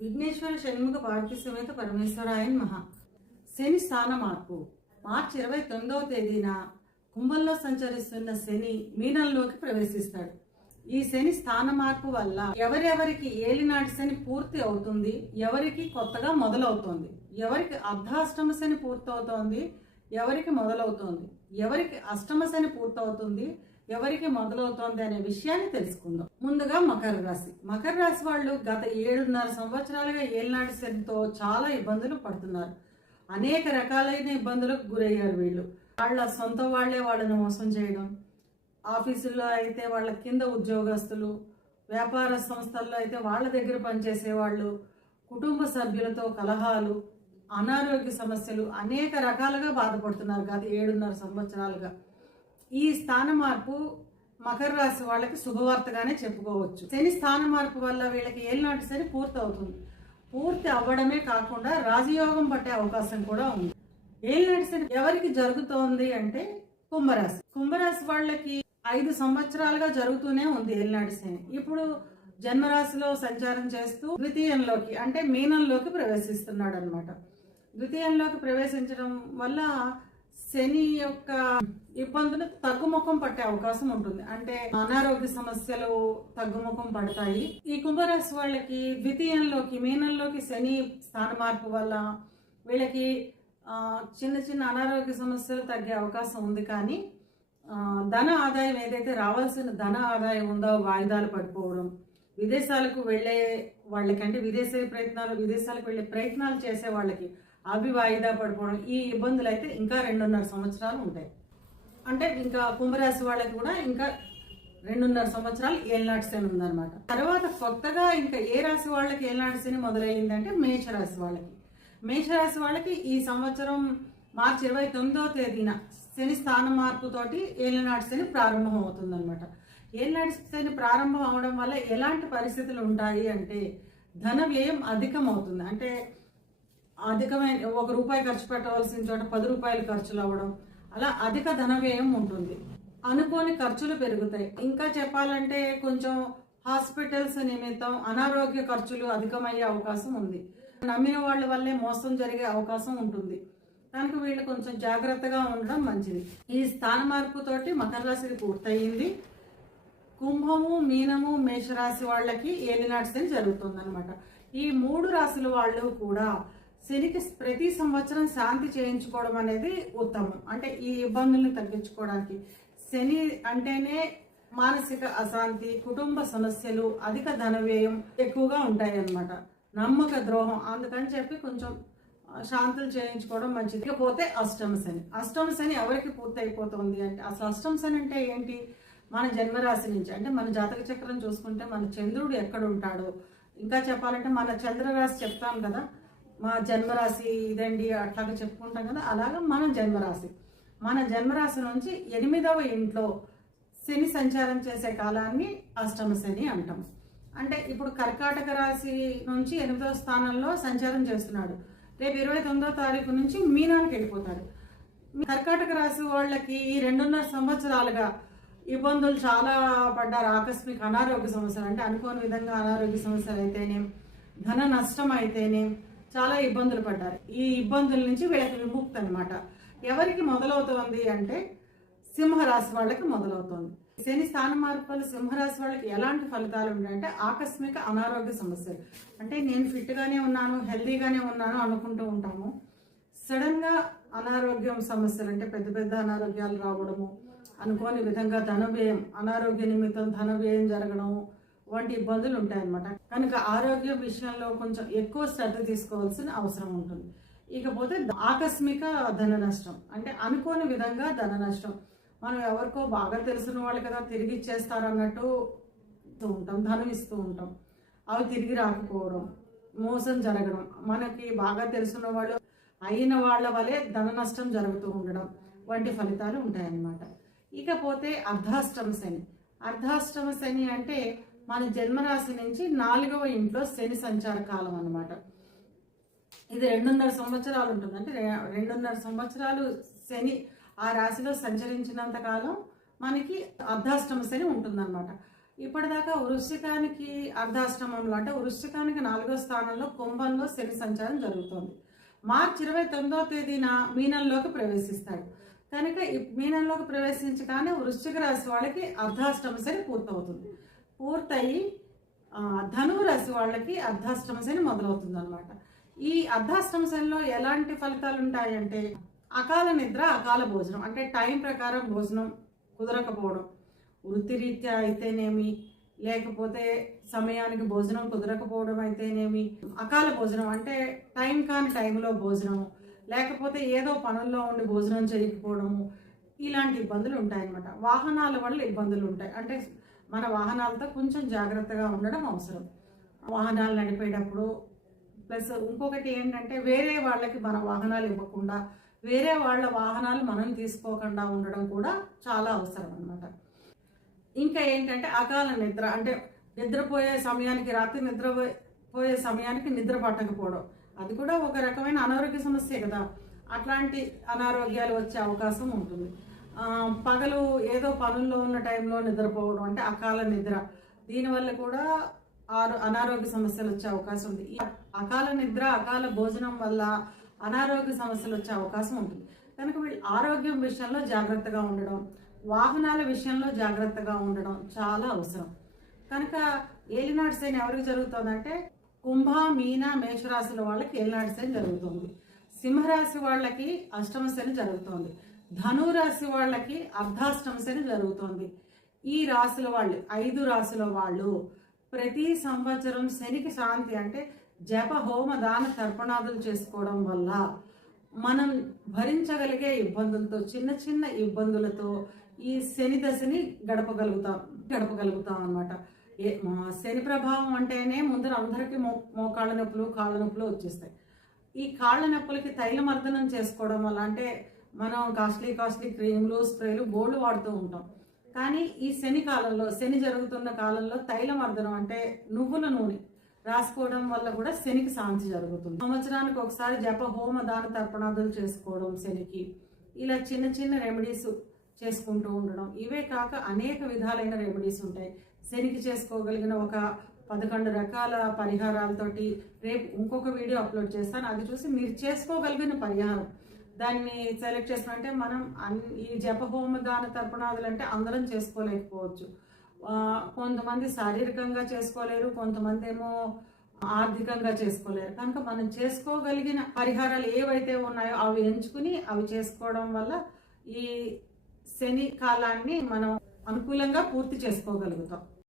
విఘ్నేశ్వర షణ్ముఖ భారతి సమేత పరమేశ్వరాయన్ మహా. శని స్థాన మార్పు మార్చి ఇరవై తొమ్మిదవ తేదీన కుంభంలో సంచరిస్తున్న శని మీనంలోకి ప్రవేశిస్తాడు. ఈ శని స్థాన మార్పు వల్ల ఎవరెవరికి ఏలినాటి శని పూర్తి అవుతుంది ఎవరికి కొత్తగా మొదలవుతోంది ఎవరికి అర్ధాష్టమ శని పూర్తవుతోంది ఎవరికి మొదలవుతోంది ఎవరికి అష్టమ శని పూర్తవుతుంది ఎవరికి మొదలవుతోంది అనే విషయాన్ని తెలుసుకుందాం. ముందుగా మకర రాశి. మకర రాశి వాళ్ళు గత ఏడున్నర సంవత్సరాలుగా ఏలినాటి శనితో చాలా ఇబ్బందులు పడుతున్నారు. అనేక రకాలైన ఇబ్బందులకు గురయ్యారు వీళ్ళు. వాళ్ళ సొంత వాళ్ళే వాళ్ళని మోసం చేయడం ఆఫీసుల్లో అయితే వాళ్ళ కింద ఉద్యోగస్తులు వ్యాపార సంస్థల్లో అయితే వాళ్ళ దగ్గర పనిచేసే వాళ్ళు కుటుంబ సభ్యులతో కలహాలు అనారోగ్య సమస్యలు అనేక రకాలుగా బాధపడుతున్నారు గత ఏడున్నర సంవత్సరాలుగా. ఈ స్థాన మార్పు మకర రాశి వాళ్ళకి శుభవార్తగానే చెప్పుకోవచ్చు. శని స్థాన మార్పు వల్ల వీళ్ళకి ఏలినాటి శని పూర్తి అవుతుంది పూర్తి అవ్వడమే కాకుండా రాజయోగం పట్టే అవకాశం కూడా ఉంది. ఏలినాటి శని ఎవరికి జరుగుతోంది అంటే కుంభరాశి. కుంభరాశి వాళ్ళకి ఐదు సంవత్సరాలుగా జరుగుతూనే ఉంది ఏలినాటి శని. ఇప్పుడు జన్మరాశిలో సంచారం చేస్తూ ద్వితీయంలోకి అంటే మీనంలోకి ప్రవేశిస్తున్నాడు అనమాట ద్వితీయంలోకి ప్రవేశించడం వల్ల శని యొక్క ఇబ్బందులు తగ్గుముఖం పట్టే అవకాశం ఉంటుంది. అంటే అనారోగ్య సమస్యలు తగ్గుముఖం పడతాయి. ఈ కుంభరాశి వాళ్ళకి ద్వితీయంలోకి మీనంలోకి శని స్థాన మార్పు వల్ల వీళ్ళకి చిన్న చిన్న అనారోగ్య సమస్యలు తగ్గే అవకాశం ఉంది. కానీ ధన ఆదాయం ఏదైతే రావాల్సిన ధన ఆదాయం ఉందో వాయిదాలు పడిపోవడం విదేశాలకు వెళ్ళే వాళ్ళకంటే విదేశీ ప్రయత్నాలు విదేశాలకు వెళ్ళే ప్రయత్నాలు చేసే వాళ్ళకి అవి వాయిదా పడిపోవడం ఈ ఇబ్బందులు అయితే ఇంకా రెండున్నర సంవత్సరాలు ఉంటాయి. అంటే ఇంకా కుంభరాశి వాళ్ళకి కూడా ఇంకా రెండున్నర సంవత్సరాలు ఏలనాటి శని ఉందన్నమాట. తర్వాత కొత్తగా ఇంకా ఏ రాశి వాళ్ళకి ఏలనాటి శని మొదలైందంటే మేషరాశి వాళ్ళకి. మేషరాశి వాళ్ళకి ఈ సంవత్సరం మార్చి ఇరవై తొమ్మిదవ తేదీన శని స్థాన మార్పుతోటి ఏలనాటి శని ప్రారంభం అవుతుంది అనమాట శని ప్రారంభం అవడం వల్ల ఎలాంటి పరిస్థితులు ఉంటాయి అంటే ధన వ్యయం అధికం అవుతుంది అంటే అధికమైన ఒక రూపాయి ఖర్చు పెట్టవలసిన చోట పది రూపాయలు ఖర్చులు అవ్వడం. అలా అధిక ధన వ్యయం ఉంటుంది. అనుకోని ఖర్చులు పెరుగుతాయి. ఇంకా చెప్పాలంటే కొంచెం హాస్పిటల్స్ నిమిత్తం అనారోగ్య ఖర్చులు అధికమయ్యే అవకాశం ఉంది. నమ్మిన వాళ్ళ వల్లే మోసం జరిగే అవకాశం ఉంటుంది. దానికి వీళ్ళు కొంచెం జాగ్రత్తగా ఉండడం మంచిది. ఈ స్థాన మార్పుతోటి మకర రాశిది పూర్తయింది. కుంభము మీనము మేషరాశి వాళ్ళకి ఏలినాటి జరుగుతుంది అనమాట ఈ మూడు రాశుల వాళ్ళు కూడా శనికి ప్రతి సంవత్సరం శాంతి చేయించుకోవడం అనేది ఉత్తమం. అంటే ఈ ఇబ్బందుల్ని తగ్గించుకోవడానికి. శని అంటేనే మానసిక అశాంతి కుటుంబ సమస్యలు అధిక ధన వ్యయం ఎక్కువగా ఉంటాయి అన్నమాట నమ్మక ద్రోహం అందుకని చెప్పి కొంచెం శాంతులు చేయించుకోవడం మంచిది. ఇకపోతే అష్టమ శని. అష్టమ శని ఎవరికి పూర్తయిపోతుంది అంటే అసలు అష్టమ శని అంటే ఏంటి? మన జన్మరాశి నుంచి. అంటే మన జాతక చక్రం చూసుకుంటే మన చంద్రుడు ఎక్కడ ఉంటాడో. ఇంకా చెప్పాలంటే మన చంద్రరాశి చెప్తాం కదా మా జన్మరాశి ఇదండి అట్లాగా చెప్పుకుంటాం కదా అలాగా మన జన్మరాశి. మన జన్మరాశి నుంచి ఎనిమిదవ ఇంట్లో శని సంచారం చేసే కాలాన్ని అష్టమ శని అంటాం. అంటే ఇప్పుడు కర్కాటక రాశి నుంచి ఎనిమిదవ స్థానంలో సంచారం చేస్తున్నాడు. రేపు ఇరవై తొమ్మిదో తారీఖు నుంచి మీనానికి వెళ్ళిపోతాడు. కర్కాటక రాశి వాళ్ళకి ఈ రెండున్నర సంవత్సరాలుగా ఇబ్బందులు చాలా పడ్డారు. ఆకస్మిక అనారోగ్య సమస్యలు అంటే అనుకోని విధంగా అనారోగ్య సమస్యలు అయితేనే ధన నష్టం అయితేనే చాలా ఇబ్బందులు పడ్డారు. ఈ ఇబ్బందుల నుంచి వీళ్ళకి విముక్తి అనమాట ఎవరికి మొదలవుతోంది అంటే సింహరాశి వాళ్ళకి మొదలవుతోంది. శని స్థాన మార్పులు సింహరాశి వాళ్ళకి ఎలాంటి ఫలితాలు ఉన్నాయంటే ఆకస్మిక అనారోగ్య సమస్యలు. అంటే నేను ఫిట్గానే ఉన్నాను హెల్దీగానే ఉన్నాను అనుకుంటూ ఉంటాము. సడన్గా అనారోగ్యం సమస్యలు అంటే పెద్ద పెద్ద అనారోగ్యాలు రావడము అనుకోని విధంగా ధన వ్యయం అనారోగ్య నిమిత్తం ధన వ్యయం జరగడం వంటి ఇబ్బందులు ఉంటాయన్నమాట. కనుక ఆరోగ్య విషయంలో కొంచెం ఎక్కువ శ్రద్ధ తీసుకోవాల్సిన అవసరం ఉంటుంది. ఇకపోతే ఆకస్మిక ధన నష్టం. అంటే అనుకోని విధంగా ధన నష్టం. మనం ఎవరికో బాగా తెలిసిన వాళ్ళు కదా తిరిగి ఇచ్చేస్తారన్నట్టు ఇస్తూ ఉంటాం ధనం ఇస్తూ ఉంటాం. అవి తిరిగి రాకపోవడం మోసం జరగడం. మనకి బాగా తెలిసిన వాళ్ళు అయిన వాళ్ళ వలె ధన నష్టం జరుగుతూ ఉండడం వంటి ఫలితాలు ఉంటాయన్నమాట. ఇకపోతే అర్ధాష్టమ శని. అర్ధాష్టమ శని అంటే మన జన్మరాశి నుంచి నాలుగవ ఇంట్లో శని సంచార కాలం అనమాట ఇది రెండున్నర సంవత్సరాలు ఉంటుంది. అంటే రెండున్నర సంవత్సరాలు శని ఆ రాశిలో సంచరించినంత కాలం మనకి అర్ధాష్టమ శని ఉంటుందన్నమాట. ఇప్పటిదాకా వృశ్చికానికి అర్ధాష్టమంలో అంటే వృశ్చికానికి నాలుగో స్థానంలో కుంభంలో శని సంచారం జరుగుతోంది. మార్చి ఇరవై తొమ్మిదవ తేదీన మీనంలోకి ప్రవేశిస్తాడు కనుక ఈ మీనంలోకి ప్రవేశించగానే వృశ్చిక రాశి వాళ్ళకి అర్ధాష్టమ శని పూర్తవుతుంది. పూర్తయి ధనురాశి వాళ్ళకి అర్ధాష్టమ శని మొదలవుతుంది అనమాట ఈ అర్ధాష్టమ శనిలో ఎలాంటి ఫలితాలు ఉంటాయంటే అకాల నిద్ర అకాల భోజనం. అంటే టైం ప్రకారం భోజనం కుదరకపోవడం. వృత్తిరీత్యా అయితేనేమి లేకపోతే సమయానికి భోజనం కుదరకపోవడం అయితేనేమి అకాల భోజనం అంటే టైం కాని టైంలో భోజనం లేకపోతే ఏదో పనుల్లో ఉండి భోజనం చేయకపోవడము ఇలాంటి ఇబ్బందులు ఉంటాయన్నమాట వాహనాల వల్ల ఇబ్బందులు ఉంటాయి అంటే మన వాహనాలతో కొంచెం జాగ్రత్తగా ఉండడం అవసరం. వాహనాలు నడిపేటప్పుడు ప్లస్ ఇంకొకటి ఏంటంటే వేరే వాళ్ళకి మన వాహనాలు ఇవ్వకుండా వేరే వాళ్ళ వాహనాలు మనం తీసుకోకుండా ఉండడం కూడా చాలా అవసరం అన్నమాట. ఇంకా ఏంటంటే అకాల నిద్ర అంటే నిద్రపోయే సమయానికి రాత్రి నిద్రపోయే సమయానికి నిద్ర పట్టకపోవడం. అది కూడా ఒక రకమైన అనారోగ్య సమస్య కదా. అట్లాంటి అనారోగ్యాలు వచ్చే అవకాశం ఉంటుంది. పగలు ఏదో పనుల్లో ఉన్న టైంలో నిద్రపోవడం అంటే అకాల నిద్ర. దీనివల్ల కూడా ఆరో అనారోగ్య సమస్యలు వచ్చే అవకాశం ఉంది. ఈ అకాల నిద్ర అకాల భోజనం వల్ల అనారోగ్య సమస్యలు వచ్చే అవకాశం ఉంటుంది. కనుక వీళ్ళు ఆరోగ్యం విషయంలో జాగ్రత్తగా ఉండడం వాహనాల విషయంలో జాగ్రత్తగా ఉండడం చాలా అవసరం. కనుక ఏలినాడు శని ఎవరికి జరుగుతుందంటే కుంభ మీన మేషరాశుల వాళ్ళకి ఏలినాడు శని జరుగుతుంది. సింహరాశి వాళ్ళకి అష్టమ శని జరుగుతుంది. ధనురాశి వాళ్ళకి అర్ధాష్టమ శని ఈ రాశుల వాళ్ళు ఐదు రాశుల వాళ్ళు ప్రతి సంవత్సరం శనికి శాంతి అంటే జప హోమ దాన తర్పణాదులు చేసుకోవడం వల్ల మనం భరించగలిగే ఇబ్బందులతో చిన్న చిన్న ఇబ్బందులతో ఈ శని దశని గడపగలుగుతాం గడపగలుగుతాం అనమాట ఏ శని ప్రభావం అంటేనే ముందర అందరికీ మో మోకాళ్ళ నొప్పులు కాళ్ళ నొప్పులు వచ్చేస్తాయి. ఈ కాళ్ళ నొప్పులకి తైలమర్దనం చేసుకోవడం వల్ల అంటే మనం కాస్ట్లీ కాస్ట్లీ క్రీములు స్ప్రేలు బోల్డ్ వాడుతూ ఉంటాం. కానీ ఈ శని కాలంలో శని జరుగుతున్న కాలంలో తైలమర్దనం అంటే నువ్వుల నూనె రాసుకోవడం వల్ల కూడా శనికి శాంతి జరుగుతుంది. సంవత్సరానికి ఒకసారి జప హోమ దాన తర్పణాదులు చేసుకోవడం శనికి. ఇలా చిన్న చిన్న రెమెడీస్ చేసుకుంటూ ఉండడం. ఇవే కాక అనేక విధాలైన రెమెడీస్ ఉంటాయి. శనికి చేసుకోగలిగిన ఒక పదకొండు రకాల పరిహారాలతోటి రేపు ఇంకొక వీడియో అప్లోడ్ చేస్తాను. అది చూసి మీరు చేసుకోగలిగిన పరిహారం. దాన్ని సెలెక్ట్ చేసుకుంటే మనం అన్- ఈ జపహోమ దాన తర్పణాదులు అంటే అందరం చేసుకోలేకపోవచ్చు. కొంతమంది శారీరకంగా చేసుకోలేరు కొంతమంది ఏమో ఆర్థికంగా చేసుకోలేరు. కనుక మనం చేసుకోగలిగిన పరిహారాలు ఏవైతే ఉన్నాయో అవి ఎంచుకుని అవి చేసుకోవడం వల్ల ఈ శని కాలాన్ని మనం అనుకూలంగా పూర్తి చేసుకోగలుగుతాం.